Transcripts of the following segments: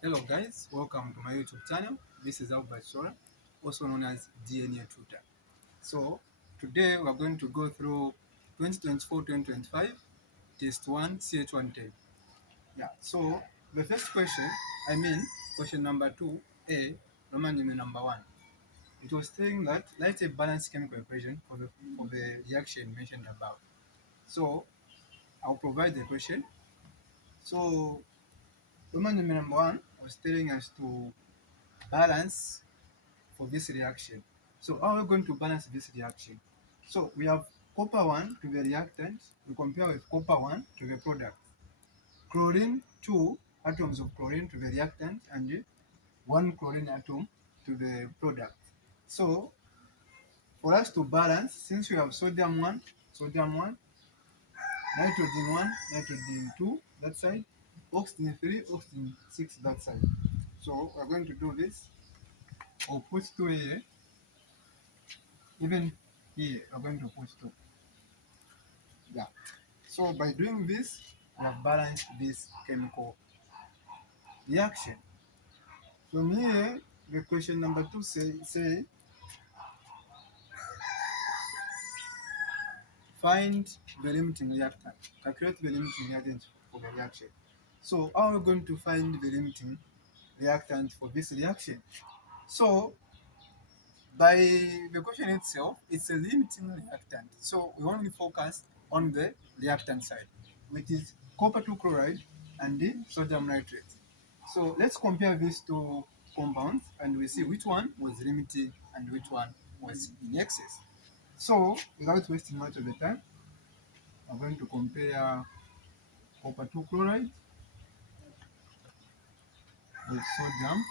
Hello guys, welcome to my YouTube channel. This is Albert Sora, also known as DNA Tutor. So today we are going to go through 2024-2025 Test 1 CH1 type. So the first question, question number 2A, Roman numeral number 1. It was saying that write a balanced chemical equation for the reaction mentioned above. So I'll provide the question. So Roman numeral number 1 was telling us to balance for this reaction. So how are we going to balance this reaction? So we have copper 1 to the reactant, we compare with copper 1 to the product. Chlorine, 2 atoms of chlorine to the reactant and 1 chlorine atom to the product. So for us to balance, since we have sodium 1, nitrogen 1, nitrogen 2 that side, oxygen 3, oxygen 6 that side. So we're going to do this. I'll put 2 here. Even here, we're going to put 2. Yeah. So by doing this, we have balanced this chemical reaction. From here, the question number 2 say find the limiting reactant. Calculate the limiting reactant for the reaction. So how are we going to find the limiting reactant for this reaction? So by the question itself, it's a limiting reactant. So we only focus on the reactant side, which is copper 2 chloride and the sodium nitrate. So let's compare these two compounds and we see which one was limiting and which one was in excess. So without wasting much of the time, I'm going to compare copper 2 chloride with sodium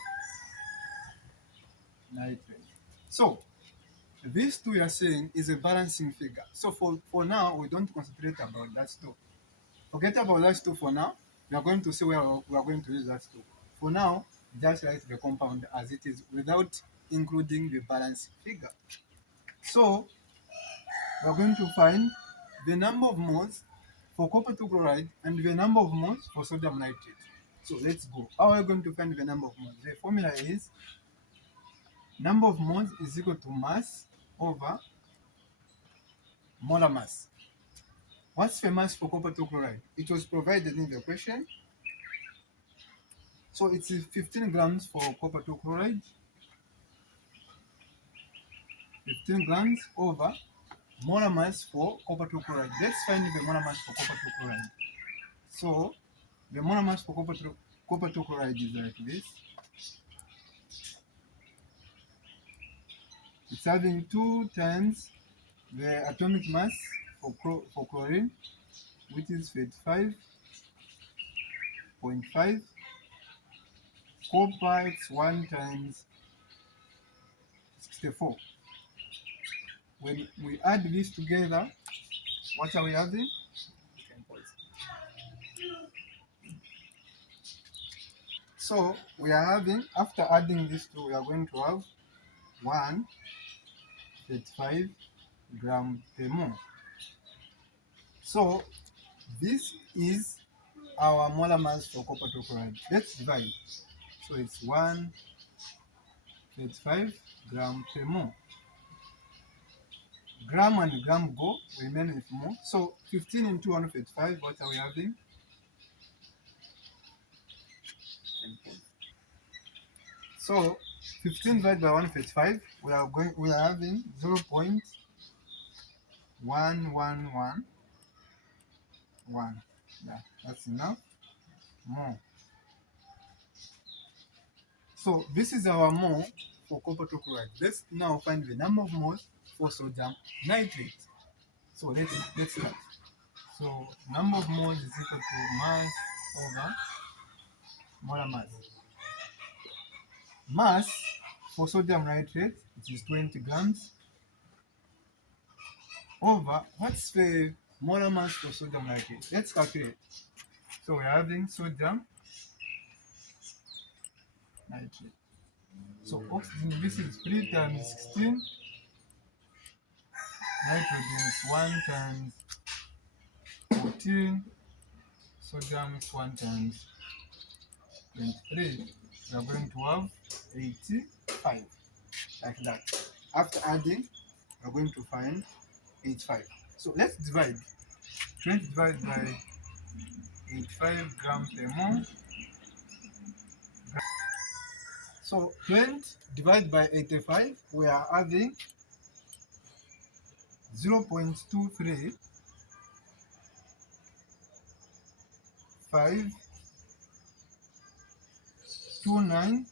nitrate. So these two you are seeing is a balancing figure. So for now, we don't concentrate about that two. Forget about that two for now. We are going to see where we are going to use that two. For now, just write the compound as it is without including the balance figure. So we are going to find the number of moles for copper 2 chloride and the number of moles for sodium nitrate. So let's go. How are we going to find the number of moles? The formula is number of moles is equal to mass over molar mass. What's the mass for copper 2 chloride? It was provided in the question. So it's 15 grams for copper 2 chloride, 15 grams over molar mass for copper 2 chloride. Let's find the molar mass for copper 2 chloride. So the molar mass for copper 2 chloride is like this. It's having 2 times the atomic mass for chlorine, which is 35.5. Copper, it's 1 times 64. When we add this together, what are we having? So we are having, after adding these two, we are going to have 135 gram per mole. So this is our molar mass for copper 2 chloride. Let's divide. So it's 135 gram per mole. Gram and gram go, remain with mole. So 15 into 135, what are we having? So 15 divided by 135, we are having 0.1111. Yeah, that's enough. More. So this is our mole for copper 2 chloride. Let's now find the number of moles for sodium nitrate. So let's start. So number of moles is equal to mass over molar mass. Mass for sodium nitrate, which is 20 grams, over what's the molar mass for sodium nitrate? Let's calculate. So we're having sodium nitrate. So oxygen, this is 3 times 16. Nitrogen is 1 times 14. Sodium is 1 times 23, we are going to have 85, like that. After adding, we are going to find 85. So let's divide. 20 divided by 85 grams per mole. So 20 divided by 85, we are having 0.23529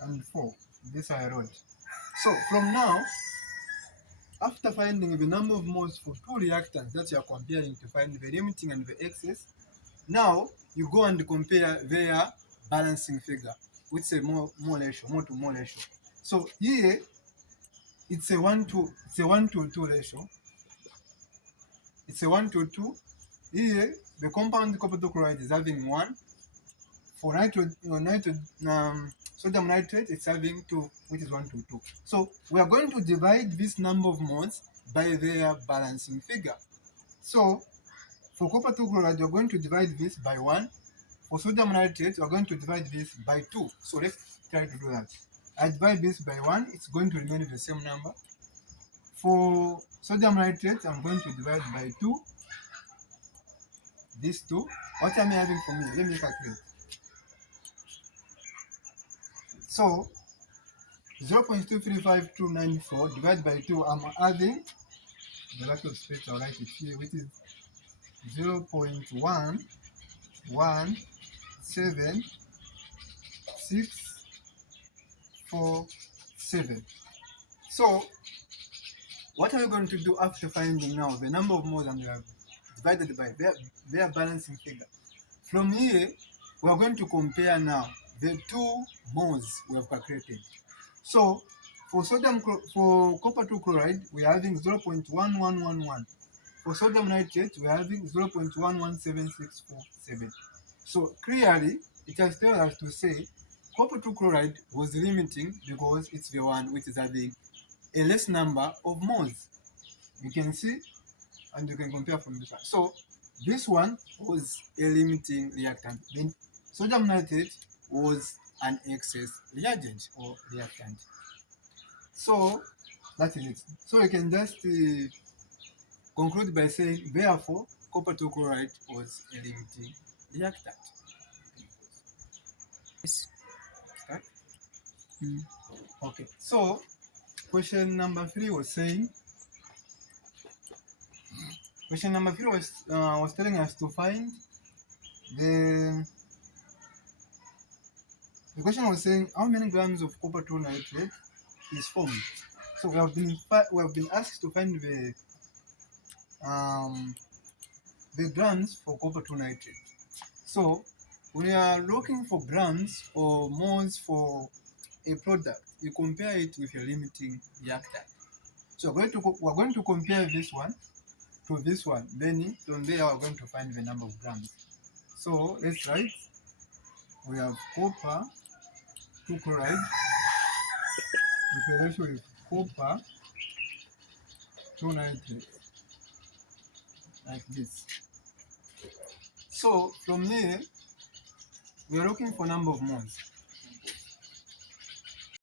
and 4. This I wrote. So from now, after finding the number of moles for two reactants that you are comparing to find the limiting and the excess, now you go and compare their balancing figure, which is a mole ratio, mole to mole ratio. So here it's a 1 to 2 ratio. It's a 1 to 2. Here the compound copper chloride is having 1. For sodium nitrate, it's having 2, which is 1 to 2. So we are going to divide this number of moles by their balancing figure. So for copper chloride, you're going to divide this by 1. For sodium nitrate, you're going to divide this by 2. So let's try to do that. I divide this by 1, it's going to remain the same number. For sodium nitrate, I'm going to divide by 2. These 2. What am I having for me? Let me calculate. So 0.235294 divided by 2, I'm having the lack of space, I'll write it here, which is 0.11767. So what are we going to do after finding now the number of moles and we have divided by their balancing figure? From here, we are going to compare now the two moles we have calculated. So for copper chloride, we are having 0.1111. For sodium nitrate, we are having 0.117647. So clearly, it has told us to say copper chloride was limiting because it's the one which is having a less number of moles. You can see, and you can compare from this one. So this one was a limiting reactant. Then sodium nitrate was an excess reagent or reactant. So that is it. So we can just conclude by saying, therefore, copper chloride was a limiting reactant. Start. Okay. So question number 3 was saying. Question number 3 was telling us to find the question was saying how many grams of copper nitrate is formed. So we have been asked to find the grams for copper nitrate. So when you are looking for grams or moles for a product, you compare it with your limiting reactant. So we're going to compare this one to this one. Then from there we're going to find the number of grams. So let's write. We have copper chloride with a ratio of copper to nitrate, like this. So from here, we are looking for number of moles.